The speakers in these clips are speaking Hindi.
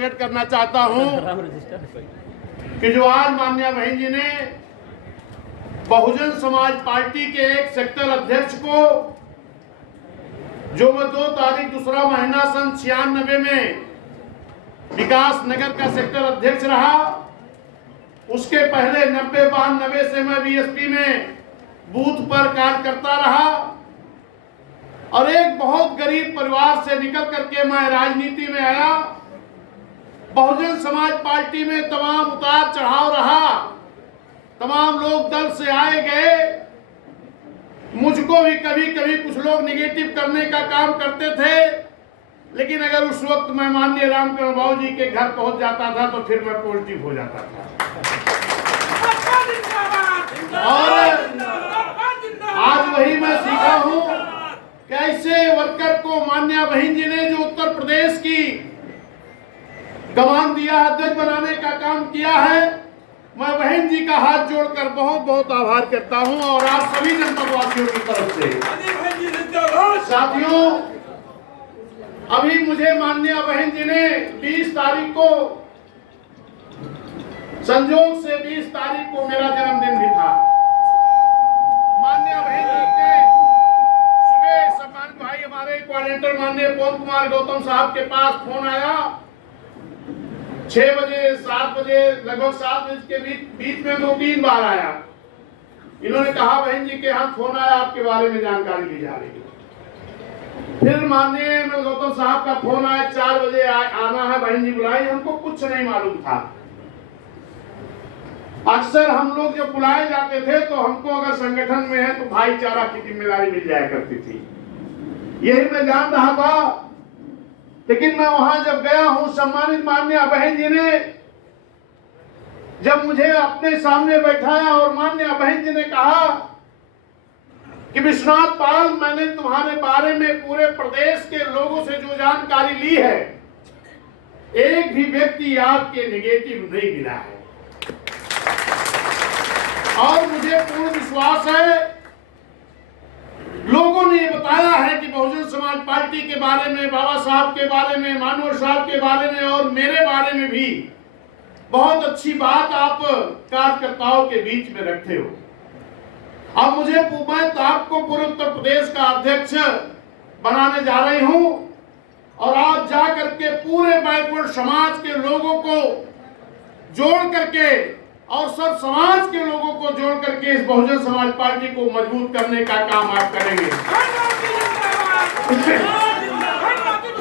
प्रकट करना चाहता हूं कि जो आज माननीय बहन जी ने बहुजन समाज पार्टी के एक सेक्टर अध्यक्ष को, जो मैं 2 तारीख दूसरा महीना सन 96 में विकास नगर का सेक्टर अध्यक्ष रहा, उसके पहले 90-92 से मैं बीएसपी में बूथ पर कार्य करता रहा और एक बहुत गरीब परिवार से निकल करके मैं राजनीति में आया। बहुजन समाज पार्टी में तमाम उतार चढ़ाव रहा, तमाम लोग दल से आए गए, मुझको भी कभी कभी कुछ लोग निगेटिव करने का काम करते थे, लेकिन अगर उस वक्त मैं माननीय रामकरण बाबू जी के घर पहुंच जाता था तो फिर मैं पॉजिटिव हो जाता था। और आज वही मैं सीखा हूं कि ऐसे वर्कर को माननीय बहन जी ने जो उत्तर प्रदेश की कमान दिया, अध्यक्ष बनाने का काम किया है, मैं बहन जी का हाथ जोड़कर बहुत बहुत आभार करता हूं और आप सभी जनपद वासियों की तरफ से। साथियों, अभी मुझे माननीय बहन जी ने 20 तारीख को, संजोग से 20 तारीख को मेरा जन्मदिन भी था। माननीय बहन जी के सुबह सम्मानित भाई हमारे कोऑर्डिनेटर माननीय पवन कुमार गौतम साहब के पास फोन आया 6 बजे 7 बजे, लगभग 7 बजे के बीच में 2-3 बार आया। इन्होंने कहा बहन जी के यहाँ फोन आया, आपके बारे में जानकारी ली जा रही है। फिर माननीय गौतम साहब का फोन आया 4 बजे आना है, बहन जी बुलाई। हमको कुछ नहीं मालूम था। अक्सर हम लोग जब बुलाए जाते थे तो हमको अगर संगठन में है तो भाईचारा की जिम्मेदारी मिल जाया करती थी, यही मैं जान रहा था। लेकिन मैं वहां जब गया हूं, सम्मानित माननीय बहन जी ने जब मुझे अपने सामने बैठाया और माननीय बहन जी ने कहा कि विश्वनाथ पाल, मैंने तुम्हारे बारे में पूरे प्रदेश के लोगों से जो जानकारी ली है, एक भी व्यक्ति आपके नेगेटिव नहीं मिला है और मुझे पूर्ण विश्वास है, लोगों ने ये बताया है कि बहुजन समाज पार्टी के बारे में, बाबा साहब के बारे में, मानवर साहब के बारे में और मेरे बारे में भी बहुत अच्छी बात आप कार्यकर्ताओं के बीच में रखते हो। अब मुझे मैं तो आपको पूरे उत्तर प्रदेश का अध्यक्ष बनाने जा रही हूं और आप जा करके पूरे बैकवर्ड समाज के लोगों को जोड़ करके और सब समाज के लोगों को जोड़ करके इस बहुजन समाज पार्टी को मजबूत करने का काम आप करेंगे।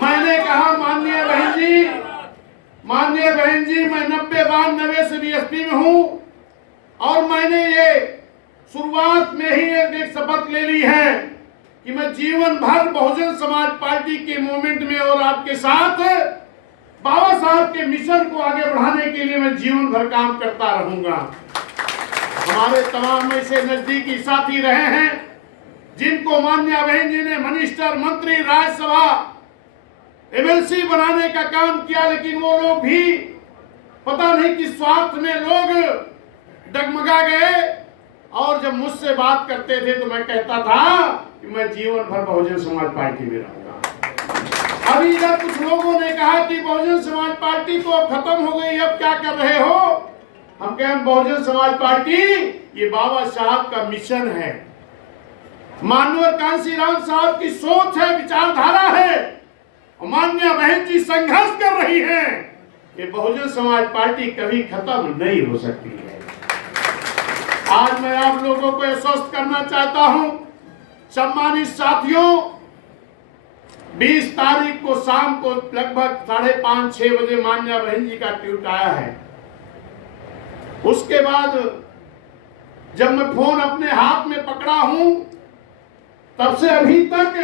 मैंने कहा माननीय बहन जी, मैं 90-92 से बीएसपी में हूं और मैंने ये शुरुआत में ही एक शपथ ले ली है कि मैं जीवन भर बहुजन समाज पार्टी के मूवमेंट में और आपके साथ बाबा साहब के मिशन को आगे बढ़ाने के लिए मैं जीवन भर काम करता रहूंगा। हमारे तमाम ऐसे नजदीकी साथी रहे हैं जिनको माननीय बहन जी ने मिनिस्टर, मंत्री, राज्यसभा, एमएलसी बनाने का काम किया, लेकिन वो लोग भी पता नहीं किस स्वार्थ में लोग डगमगा गए और जब मुझसे बात करते थे तो मैं कहता था कि मैं जीवन भर बहुजन समाज पार्टी में रहूंगा। अभी इधर कुछ लोगों ने कहा कि बहुजन समाज पार्टी तो अब खत्म हो गई, अब क्या कर रहे हो? हम कहें बहुजन समाज पार्टी ये बाबा साहब का मिशन है, माननीय कांशीराम साहब की सोच है, विचारधारा है, माननीय बहन जी संघर्ष कर रही हैं। ये बहुजन समाज पार्टी कभी खत्म नहीं हो सकती है। आज मैं आप लोगों को आश्वस्त करना चाहता हूं, सम्मानित साथियों, 20 तारीख को शाम को लगभग 5:30-6 बजे माननीय बहन जी का ट्वीट आया है। उसके बाद जब मैं फोन अपने हाथ में पकड़ा हूं, तब से अभी तक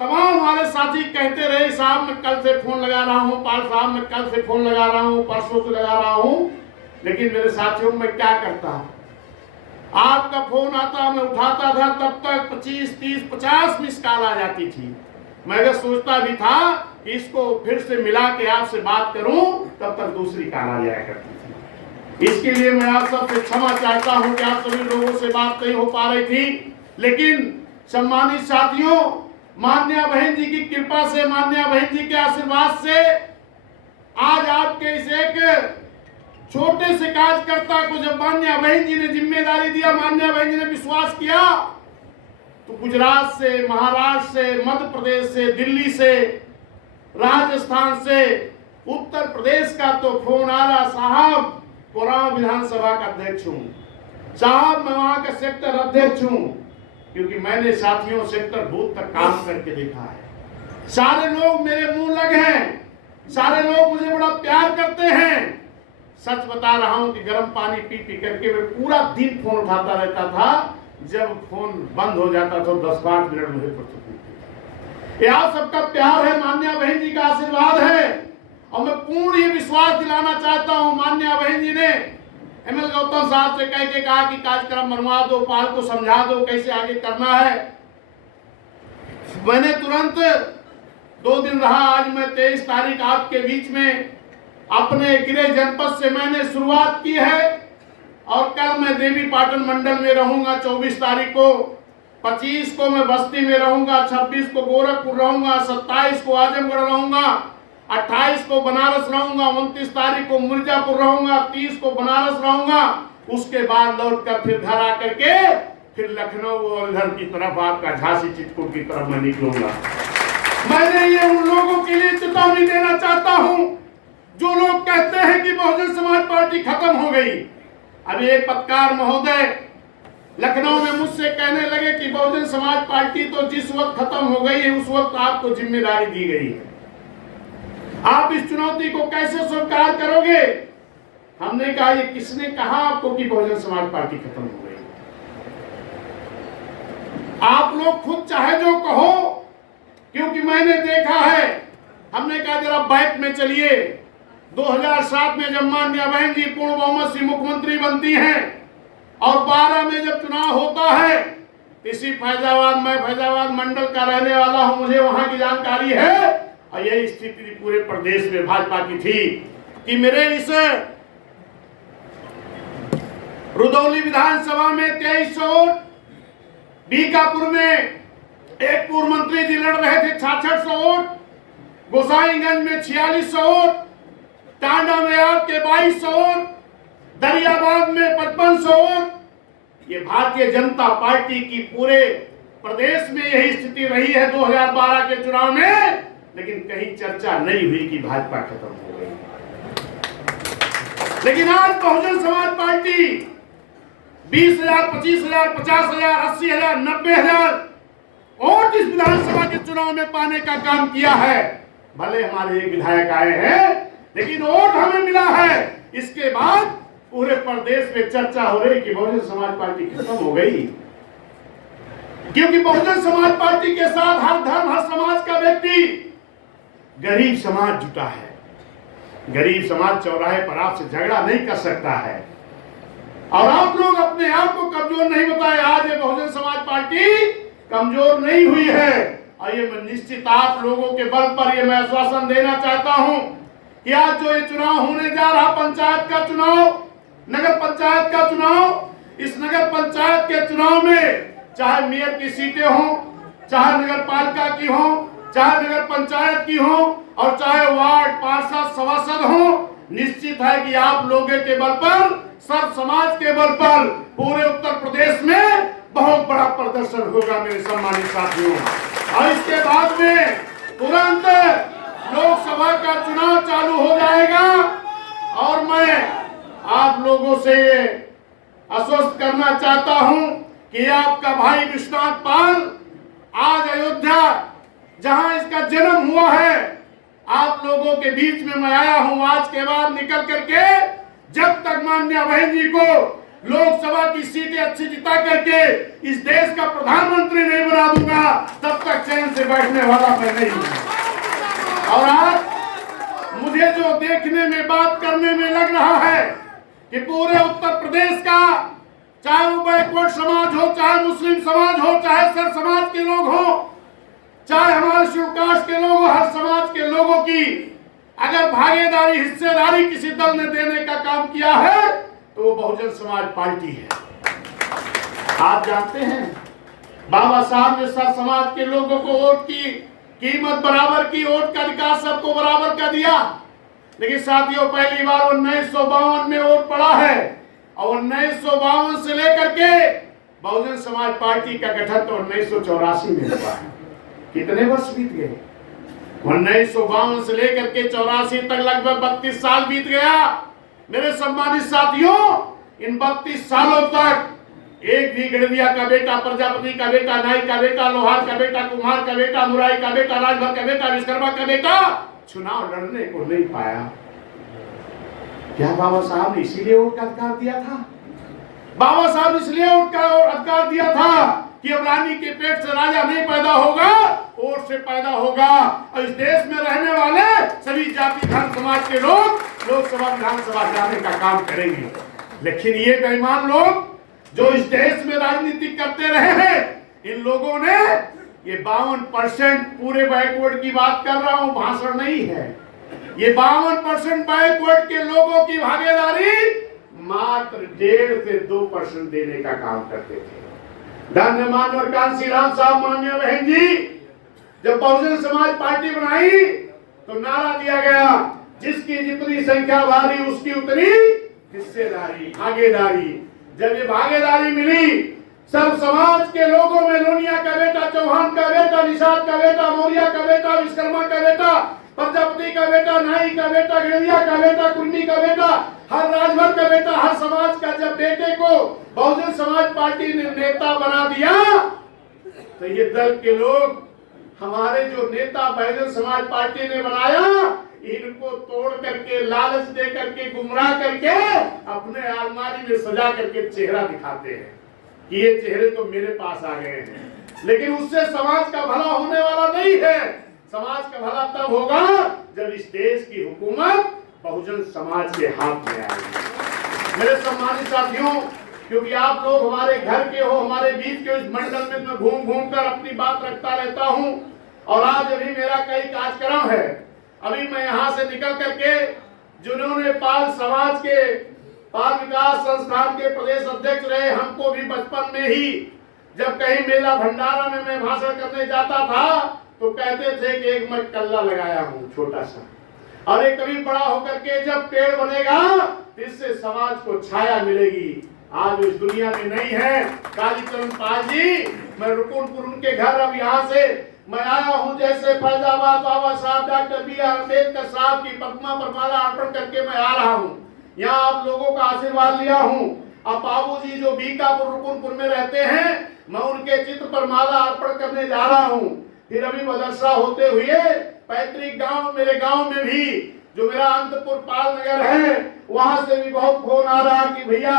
तमाम हमारे साथी कहते रहे, साहब मैं कल से फोन लगा रहा हूं, पाल साहब मैं कल से फोन लगा रहा हूं, परसों से लगा रहा हूं, लेकिन मेरे साथियों मैं क्या करता, आपका फोन आता मैं उठाता था, तब तक 25, 30, 50 मिस कॉल आ जाती थी। मैं अगर सोचता भी था कि इसको फिर से मिला के आपसे बात करूं, तब तक दूसरी कॉल आ जाया करती थी। इसके लिए मैं आप सबसे क्षमा चाहता हूं कि आप सभी लोगों से बात नहीं हो पा रही थी, लेकिन सम्मानित साथियों, माननीय बहन जी की कृपा से, माननीय बहन जी के आशीर्वाद से आज एक छोटे से कार्यकर्ता को जब मान्या बहन जी ने जिम्मेदारी दिया, मान्या बहन जी ने विश्वास किया, तो गुजरात से, महाराष्ट्र से, मध्य प्रदेश से, दिल्ली से, राजस्थान से, उत्तर प्रदेश का तो फोन आ रहा, साहब कोराव विधानसभा का अध्यक्ष हूं, साहब मैं वहां का सेक्टर अध्यक्ष हूं, क्योंकि मैंने साथियों सेक्टर बूथ तक काम करके देखा है। सारे लोग मेरे मुंह लग हैं, सारे लोग मुझे बड़ा प्यार करते हैं। सच बता रहा हूं कि गर्म पानी पी पी करके मैं पूरा दिन फोन उठाता रहता था, जब फोन बंद हो जाता तो 10-5 मिनट मुझे फुर्सत मिलती। ये आप सबका प्यार है, मान्या बहन जी का आशीर्वाद है, और मैं पूर्ण ये विश्वास दिलाना चाहता हूं। मान्या बहन जी ने एमएल गौतम साहब से कह के कहा कि कार्यक्रम बनवा दो, पाल को समझा दो कैसे आगे करना है। मैंने तुरंत 2 दिन रहा, आज मैं 23 तारीख आपके बीच में अपने गृह जनपद से मैंने शुरुआत की है, और कल मैं देवी पाटन मंडल में रहूंगा 24 तारीख को, 25 को मैं बस्ती में रहूंगा, 26 को गोरखपुर रहूंगा, 27 को आजमगढ़ रहूंगा, 28 को बनारस रहूंगा, 29 तारीख को मिर्जापुर रहूंगा, 30 को बनारस रहूंगा। उसके बाद लौटकर फिर घर आकर के फिर लखनऊ और इधर की तरफ आपका झांसी चित्रकूट की तरफ मैं निकलूंगा। मैंने ये उन लोगों के लिए चेतावनी देना चाहता हूं जो लोग कहते हैं कि बहुजन समाज पार्टी खत्म हो गई। अभी एक पत्रकार महोदय लखनऊ में मुझसे कहने लगे कि बहुजन समाज पार्टी तो जिस वक्त खत्म हो गई है उस वक्त आपको जिम्मेदारी दी गई है, आप इस चुनौती को कैसे स्वीकार करोगे। हमने कहा ये किसने कहा आपको कि बहुजन समाज पार्टी खत्म हो गई। आप लोग खुद चाहे जो कहो, क्योंकि मैंने देखा है। हमने कहा जरा बैक में चलिए, 2007 में जब मान्या बहन जी पूर्ण बहुमत से मुख्यमंत्री बनती हैं और 12 में जब चुनाव होता है, इसी फैजाबाद, मैं फैजाबाद मंडल का रहने वाला हूं, मुझे वहां की जानकारी है, और यही स्थिति पूरे प्रदेश में भाजपा की थी कि मेरे इस रुदौली विधानसभा में 2300 वोट, बीकापुर में एक पूर्व मंत्री जी लड़ रहे थे 6600 वोट, गोसाईगंज में 4600 वोट, टांडा में आपके 2200 वोट, दरियाबाद में 5500 वोट। ये भारतीय जनता पार्टी की पूरे प्रदेश में यही स्थिति रही है 2012 के चुनाव में, लेकिन कहीं चर्चा नहीं हुई कि भाजपा खत्म हो गई। लेकिन आज बहुजन समाज पार्टी 20,000, 25,000, 50,000, 80,000, 90,000 वोट इस विधानसभा के चुनाव में पाने का काम किया है। भले हमारे एक विधायक आए हैं, लेकिन वोट हमें मिला है। इसके बाद पूरे प्रदेश में चर्चा हो रही कि बहुजन समाज पार्टी खत्म हो गई, क्योंकि बहुजन समाज पार्टी के साथ हर धर्म, हर समाज का व्यक्ति, गरीब समाज जुटा है। गरीब समाज चौराहे पर आपसे झगड़ा नहीं कर सकता है, और आप लोग अपने आप को कमजोर नहीं बताए। आज ये बहुजन समाज पार्टी कमजोर नहीं हुई है, और ये मैं निश्चित आप लोगों के बल पर ये मैं आश्वासन देना चाहता हूं कि आज जो ये चुनाव होने जा रहा, पंचायत का चुनाव, नगर पंचायत का चुनाव, इस नगर पंचायत के चुनाव में चाहे मेयर की सीटें हों, चाहे नगर पालिका की हो, चाहे नगर पंचायत की हो, और चाहे वार्ड पार्षद सभासद हो, निश्चित है कि आप लोगों के बल पर, सर्व समाज के बल पर पूरे उत्तर प्रदेश में बहुत बड़ा प्रदर्शन होगा मेरे सम्मानित साथियों। और इसके बाद में तुरंत लोकसभा का चुनाव चालू हो जाएगा, और मैं आप लोगों से ये आश्वस्त करना चाहता हूं कि आपका भाई विश्वनाथ पाल आज अयोध्या, जहां इसका जन्म हुआ है, आप लोगों के बीच में मैं आया हूं। आज के बाद निकल करके जब तक मान्या बहन जी को लोकसभा की सीटें अच्छी जिता करके इस देश का प्रधानमंत्री नहीं बना दूंगा, तब तक चैन से बैठने वाला मैं नहीं हूं। और आज मुझे जो देखने में, बात करने में लग रहा है कि पूरे उत्तर प्रदेश का, चाहे वो बैकवर्ड समाज हो, चाहे मुस्लिम समाज हो, चाहे सर समाज के लोग हो, चाहे हमारे शेड्यूल कास्ट के लोग हो, हर समाज के लोगों की अगर भागीदारी, हिस्सेदारी किसी दल ने देने का काम किया है तो वो बहुजन समाज पार्टी है। आप जानते हैं बाबा साहब ने सर समाज के लोगों को वोट की कीमत बराबर की, वोट का अधिकार सबको बराबर का दिया। लेकिन साथियों पहली बार 1952 में वोट पड़ा है और 1952 से लेकर के बहुजन समाज पार्टी का गठन तो 1984 में हुआ है। कितने वर्ष बीत गए? 1952 से लेकर के 84 तक लगभग 32 साल बीत गया। मेरे सम्मानित साथियों, इन 32 सालों तक एक भी गड़विया का बेटा, प्रजापति का बेटा, नाई का बेटा, लोहार का बेटा, कुम्हार का बेटा, मुराई का बेटा, राजभर का बेटा, विश्वकर्मा का बेटा चुनाव लड़ने को नहीं पाया। क्या बाबा साहब ने इसीलिए वोट का अधिकार दिया था? बाबा साहब इसलिए वोट का अधिकार दिया था कि अब रानी के पेट से राजा नहीं पैदा होगा, वोट से पैदा होगा। और इस देश में रहने वाले सभी जाति धर्म समाज के लोग लोकसभा विधानसभा जाने का काम करेंगे। लेकिन ये बेईमान लोग जो इस देश में राजनीति करते रहे हैं, इन लोगों ने ये 52% पूरे बैकवर्ड की बात कर रहा हूं, भाषण नहीं है। ये 52% बैकवर्ड के लोगों की भागीदारी मात्र 1.5 से 2% देने का काम करते थे। धन्य मानवर कांसी राम साहब, मान्य बहन जी, जब बहुजन समाज पार्टी बनाई तो नारा दिया गया, जिसकी जितनी संख्या भारी उसकी उतनी हिस्सेदारी, भागीदारी। जब ये भागीदारी मिली, सब समाज के लोगों में लोनिया का बेटा, चौहान का बेटा, निषाद का बेटा, मौर्य का बेटा, विश्वकर्मा का बेटा, प्रजापति का बेटा, नाई का बेटा, गड़विया का बेटा, कुर्मी का बेटा, हर राजभर का बेटा, हर समाज का जब बेटे को बहुजन समाज पार्टी ने नेता बना दिया, तो ये दल के लोग हमारे जो नेता बहुजन समाज पार्टी ने बनाया, इनको तोड़ करके, लालच दे करके, गुमराह करके अपने अलमारी में सजा करके चेहरा दिखाते हैं कि ये चेहरे तो मेरे पास आ गए हैं। लेकिन उससे समाज का भला होने वाला नहीं है। समाज का भला तब होगा जब इस देश की हुकूमत बहुजन समाज के हाथ में आएगी। मेरे सम्मानित साथियों, क्योंकि आप लोग हमारे घर के हो, हमारे बीच के इस मंडल में मैं घूम घूम कर अपनी बात रखता रहता हूं और आज अभी मेरा कई कार्यक्रम है। अभी मैं यहाँ से निकल करके जिन्होंने पाल समाज के बाल विकास संस्थान के प्रदेश अध्यक्ष रहे, हमको भी बचपन में ही जब कहीं मेला भंडारा में मैं भाषण करने जाता था तो कहते थे कि एक मैं कल्ला लगाया हूँ छोटा सा, और एक कभी बड़ा होकर के जब पेड़ बनेगा इससे समाज को छाया मिलेगी। आज इस दुनिया में नहीं है। कालीचरण पाल जी, मैं रुकुनपुर उनके घर अब यहाँ से मैं आया हूँ, जैसे फैजाबाद बाबा साहब डॉक्टर B.R. अम्बेडकर साहब की प्रतिमा पर माला अर्पण करके मैं आ रहा हूँ। यहाँ आप लोगों का आशीर्वाद लिया हूँ। अब बाबूजी जो बीकापुर रुकुनपुर में रहते हैं, मैं उनके चित्र पर माला अर्पण करने जा रहा हूँ। फिर अभी मदरसा होते हुए पैतृक गांव, मेरे गांव में भी जो मेरा अंतपुर पाल नगर है, वहां से भी बहुत फोन आ रहा कि भैया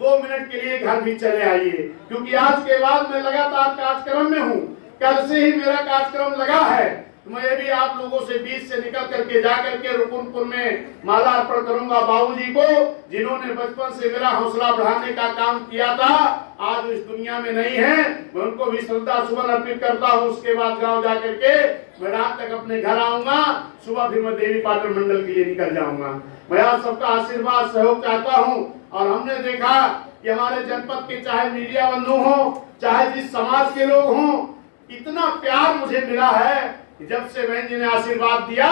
2 मिनट के लिए घर भी चले आइए, क्योंकि आज के बाद मैं लगातार कार्यक्रम में हूँ। कल से ही मेरा कार्यक्रम लगा है। मैं भी आप लोगों से बीच से निकल करके जा करके रुकुनपुर में माला अर्पण करूंगा बाबूजी को, जिन्होंने बचपन से मेरा हौसला बढ़ाने का काम किया था। आज इस दुनिया में नहीं है, मैं उनको भी श्रद्धा सुमन अर्पित करता हूँ। उसके बाद गांव जा करके मैं रात तक अपने घर आऊंगा, सुबह फिर मैं देवी पाटन मंडल के लिए निकल जाऊंगा। मैं आप सबका आशीर्वाद सहयोग चाहता हूँ। और हमने देखा कि हमारे जनपद के चाहे मीडिया बंधु हो, चाहे जिस समाज के लोग हों, इतना प्यार मुझे मिला है। जब से बहन जी ने आशीर्वाद दिया,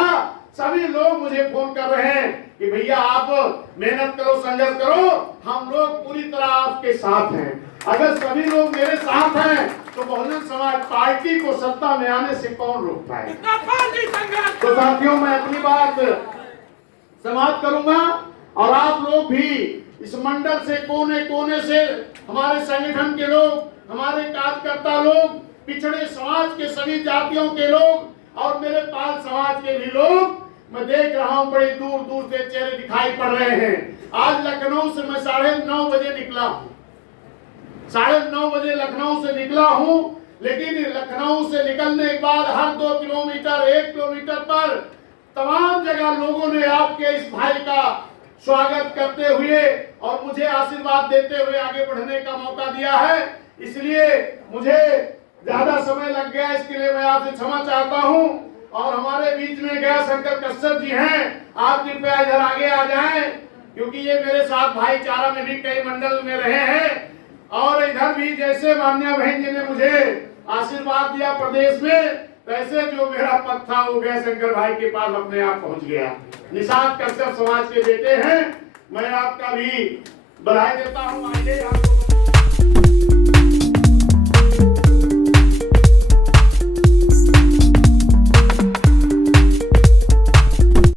सभी लोग मुझे फोन कर रहे हैं कि भैया आप मेहनत करो, संघर्ष करो, हम लोग पूरी तरह आपके साथ हैं। अगर सभी लोग मेरे साथ हैं तो बहुजन समाज पार्टी को सत्ता में आने से कौन रोक पाए। तो साथियों, मैं अपनी बात समाप्त करूंगा और आप लोग भी इस मंडल से कोने कोने से हमारे संगठन के लोग, हमारे कार्यकर्ता लोग, पिछड़े समाज के सभी जातियों के लोग और मेरे पाल समाज के भी लोग, मैं देख रहा हूँ बड़ी दूर दूर से चेहरे दिखाई पड़ रहे हैं। आज लखनऊ से मैं 9:30 बजे निकला हूँ, 9:30 बजे लखनऊ से निकला हूँ। लेकिन लखनऊ से निकलने के बाद हर 2 किलोमीटर 1 किलोमीटर पर तमाम जगह लोगों ने आपके इस भाई का स्वागत करते हुए और मुझे आशीर्वाद देते हुए आगे बढ़ने का मौका दिया है। इसलिए मुझे ज्यादा समय लग गया, इसके लिए मैं आपसे क्षमा चाहता हूं। और हमारे बीच में गया शंकर कश्यप जी हैं, आप कृपया इधर आगे आ जाएं, क्योंकि ये मेरे साथ भाईचारा में भी कई मंडल में रहे हैं। और इधर भी जैसे मान्या बहन जी ने मुझे आशीर्वाद दिया प्रदेश में, कैसे जो मेरा पद था वो गया शंकर भाई के पास अपने आप पहुंच गया। निषाद कश्यप समाज के बेटे हैं, मैं आपका भी बधाई देता हूँ। आइए आपको